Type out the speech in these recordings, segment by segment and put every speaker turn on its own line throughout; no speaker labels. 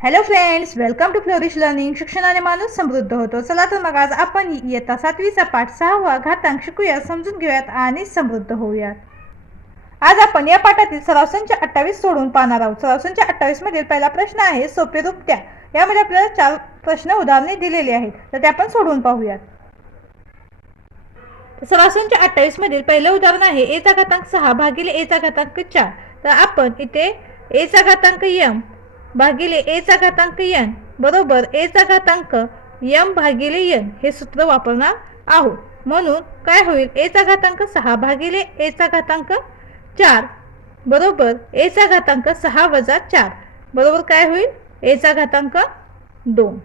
Hello friends welcome to flourish learning शिक्षणाने माणूस समृद्ध होतो. चला तर मग आज आपण येता सातवीचा पाठ सहावा घातांक शिकूया समजून घेऊयात आणि समृद्ध होऊयात. आज आपण या पाठातील सराव संच अठ्ठावीस सोडून पाहणार आहोत. सराव संच अठ्ठावीस मधील पहिला प्रश्न आहे सोपे रूप द्या. यामध्ये आपल्याला चार प्रश्न उदाहरणे दिलेली आहेत. तर ते आपण सोडून पाहूयात. सराव संच अठ्ठावीस मधील पहिलं उदाहरण आहे एचा घातांक सहा भागिले एचा घातांक चार. तर आपण इथे एचा घातांक यम भागिले एचा घातांक यन बरोबर एचा घातांक यम भागिले यन हे सूत्र वापरणार आहोत. म्हणून काय होईल? एचा घातांक सहा भागिले एचा घातांक चार बरोबर एचा घातांक सहा वजा चार बरोबर काय होईल? एचा घातांक दोन.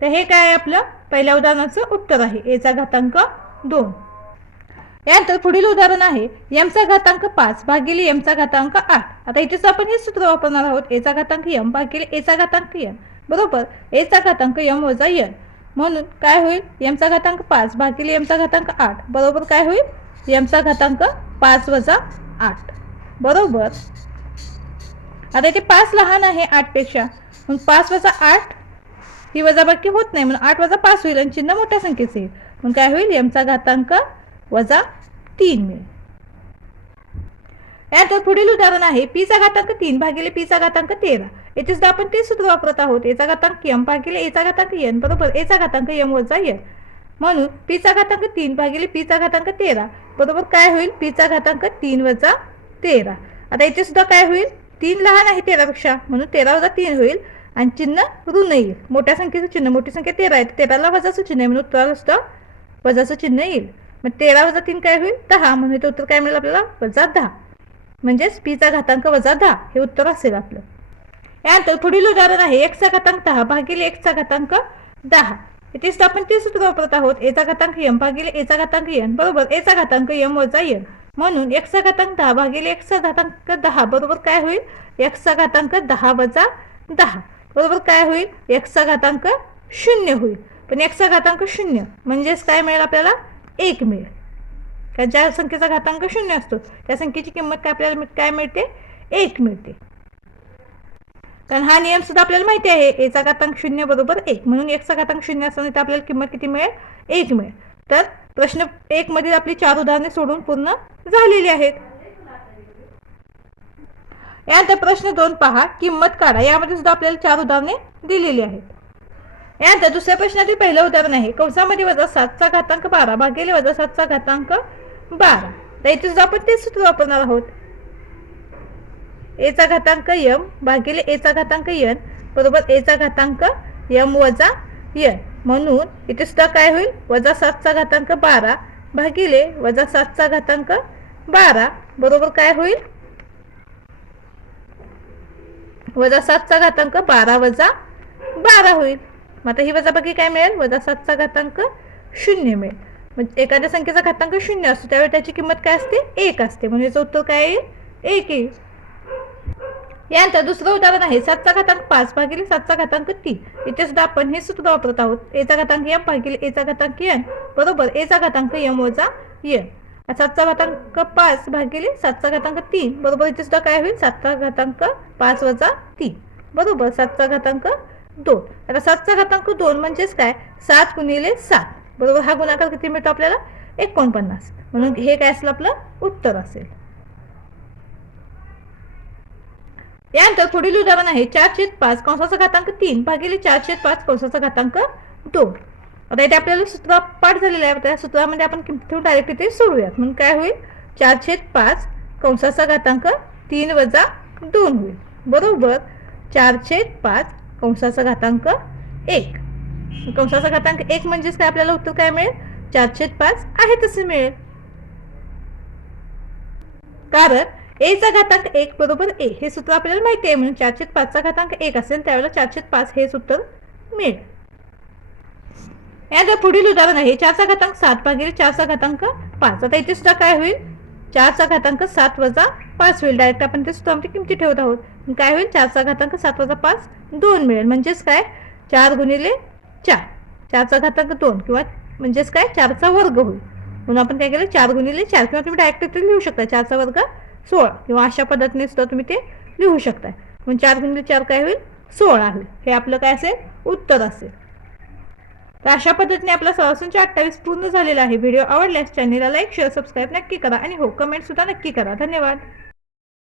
तर हे काय आपलं? पहिल्या उदाहरणाचं उत्तर आहे. एचा घातांक दोन. यानंतर पुढील उदाहरण आहे यमचा घातांक पाच भागिले यमचा घातांक आठ. आता इथेच आपण हे सूत्र वापरणार आहोत एचा घातांक यम भागिले एचा घातांक यन बरोबर? एचा घातांक यम वजा यन म्हणून काय होईल? यमचा घातांक पाच भागिले यमचा घातांक आठ. बरोबर काय होईल? यमचा घातांक पाच वजा आठ. बरोबर? आता इथे पाच लहान आहे आठपेक्षा मग पाच वजा आठ ही वजाबाकी होत नाही. म्हणून आठ वजा पाच होईल आणि चिन्ह मोठ्या संख्येचे येईल. मग काय होईल? यमचा घातांक वजा तीन मिळेल. यानंतर पुढील उदाहरण आहे पीचा घातांक तीन भागिले पीचा घातांक तेरा. येथे सुद्धा आपण ते सूत्र वापरत आहोत याचा घातांक यम भागिले याचा घातांक यन बरोबर? एचा घातांक यम वजा यन म्हणून पीचा घातांक तीन भागिले पीचा घातांक तेरा बरोबर? काय होईल? पीचा घातांक तीन वजा तेरा. आता इथे सुद्धा काय होईल? तीन लहान आहे तेरापेक्षा म्हणून तेरा वजा तीन होईल आणि चिन्ह ऋण येईल. मोठ्या संख्येचं चिन्ह मोठी संख्या तेरा आहे तेराला वजाचं चिन्ह आहे म्हणून उत्तराला सुद्धा वजाचं चिन्ह येईल. मग तेरा वजा तीन काय होईल दहा म्हणून ते उत्तर काय मिळेल आपल्याला वजा दहा म्हणजेच पीचा घातांक वजा दहा हे उत्तर असेल आपलं यानंतर पुढील उदाहरण आहे एकचा घातांक दहा भागिले एकचा घातांक दहा इथे आपण ते सूत्र वापरत आहोत एचा घातांक यम भागिले एचा घातांक यन बरोबर एचा घातांक यम वजा यन म्हणून एकचा घातांक दहा भागिले एकचा घातांक दहा बरोबर काय होईल एकचा घातांक दहा वजा दहा बरोबर काय होईल एकचा घातांक शून्य होईल पण एकचा घातांक शून्य म्हणजेच काय मिळेल आपल्याला एक मिळेल कारण ज्या संख्येचा घातांक शून्य असतो त्या संख्येची किंमत काय आपल्याला काय मिळते? एक मिळते. कारण हा नियम सुद्धा आपल्याला माहिती आहे एचा घातांक शून्य बरोबर एक. म्हणून एकचा घातांक शून्य असताना तर आपल्याला किंमत किती मिळेल? एक मिळेल. तर प्रश्न एक मधील आपली चार उदाहरणे सोडून पूर्ण झालेली आहेत. यानंतर प्रश्न दोन पहा. किंमत काढा. यामध्ये सुद्धा आपल्याला चार उदाहरणे दिलेली आहेत. यानंतर दुसऱ्या प्रश्नातील पहिलं उदाहरण आहे. कंसामध्ये वजा सातचा घातांक बारा भागेले वजा सातचा घातांक बारा. तर इथे सुद्धा आपण तेच सूत्र वापरणार आहोत. एचा घातांक यम भागिले एचा घातांक यन बरोबर एचा घातांक यम वजा यन. म्हणून इथे सुद्धा काय होईल? वजा सातचा घातांक बारा भागिले वजा सातचा घातांक बारा. बरोबर काय होईल? वजा सातचा घातांक बारा वजा बारा होईल. मग आता ही वजाबाकी काय मिळेल? वजा सातचा घातांक शून्य मिळेल. म्हणजे एखाद्या संख्येचा घातांक शून्य असतो त्यावेळी त्याची किंमत काय असते? एक असते. म्हणजे याचं उत्तर काय येईल? एक येईल. यानंतर दुसरं उदाहरण आहे. सातचा घातांक पाच भागिले सातचा घातांक तीन. इथे सुद्धा आपण हे सूत्र वापरत आहोत. एचा घातांक यम भागिले एचा घातांक एन बरोबर? एचा घातांक यम वजा एन सातचा घातांक पाच भागिले सातचा घातांक तीन. बरोबर? इथे सुद्धा काय होईल? सातचा घातांक पाच वजा तीन. बरोबर? सातचा घातांक दोन. आता सातचा घातांक दोन म्हणजेच काय? सात गुणिले सात. बरोबर हा गुणाकार किती मिळतो आपल्याला? एकोणपन्नास. म्हणून हे काय असेल आपलं? उत्तर असेल. यानंतर पुढील उदाहरण आहे चार छेद पाच कंसाचा घातांक तीन भागिले चार छेद पाच कंसाचा घातांक दोन. आता इथे आपल्याला सूत्र पाठ झालेलं आहे. त्या सूत्रामध्ये आपण किंमत डायरेक्ट इथे सोडूयात. म्हणून काय होईल? चार छेद पाच कंसाचा घातांक तीन वजा दोन होईल. बरोबर? चार छेद पाच कंसाचा घातांक एक. कंसाचा घातांक एक म्हणजेच काय? आपल्याला उत्तर काय मिळेल? चारशे पाच आहे तसे मिळेल. कारण एचा घातांक एक बरोबर ए हे सूत्र आपल्याला माहिती आहे. म्हणून चारशे पाचचा घातांक एक असेल त्यावेळेला चारशे पाच हे सूत्र मिळेल. याचं पुढील उदाहरण आहे. चारचा घातांक सात भागिले चारचा घातांक पाच. आता इथे सुद्धा काय होईल? चारचा घातांक सात वजा पाच होईल. डायरेक्ट आपण ते सुद्धा आमची किमती ठेवत आहोत. काय होईल? चारचा घातांक सात वजा पाच दोन मिळेल. म्हणजेच काय? चार गुणिले चार. चारचा घातांक दोन किंवा म्हणजेच काय? चारचा वर्ग होईल. म्हणून आपण काय केलं? चार गुणिले चार किंवा तुम्ही डायरेक्ट लिहू शकता. चारचा वर्ग सोळा किंवा अशा पद्धतीने सुद्धा तुम्ही ते लिहू शकताय मग चार गुणिले चार काय होईल? सोळा होईल. हे आपलं काय असेल? उत्तर असेल. तर अशा पद्धतीने आपला सवासूनचे अठ्ठावीस पूर्ण झालेला आहे. व्हिडिओ आवडल्यास चॅनेलला लाईक शेअर सबस्क्राईब नक्की करा. आणि हो कमेंटसुद्धा नक्की करा. धन्यवाद.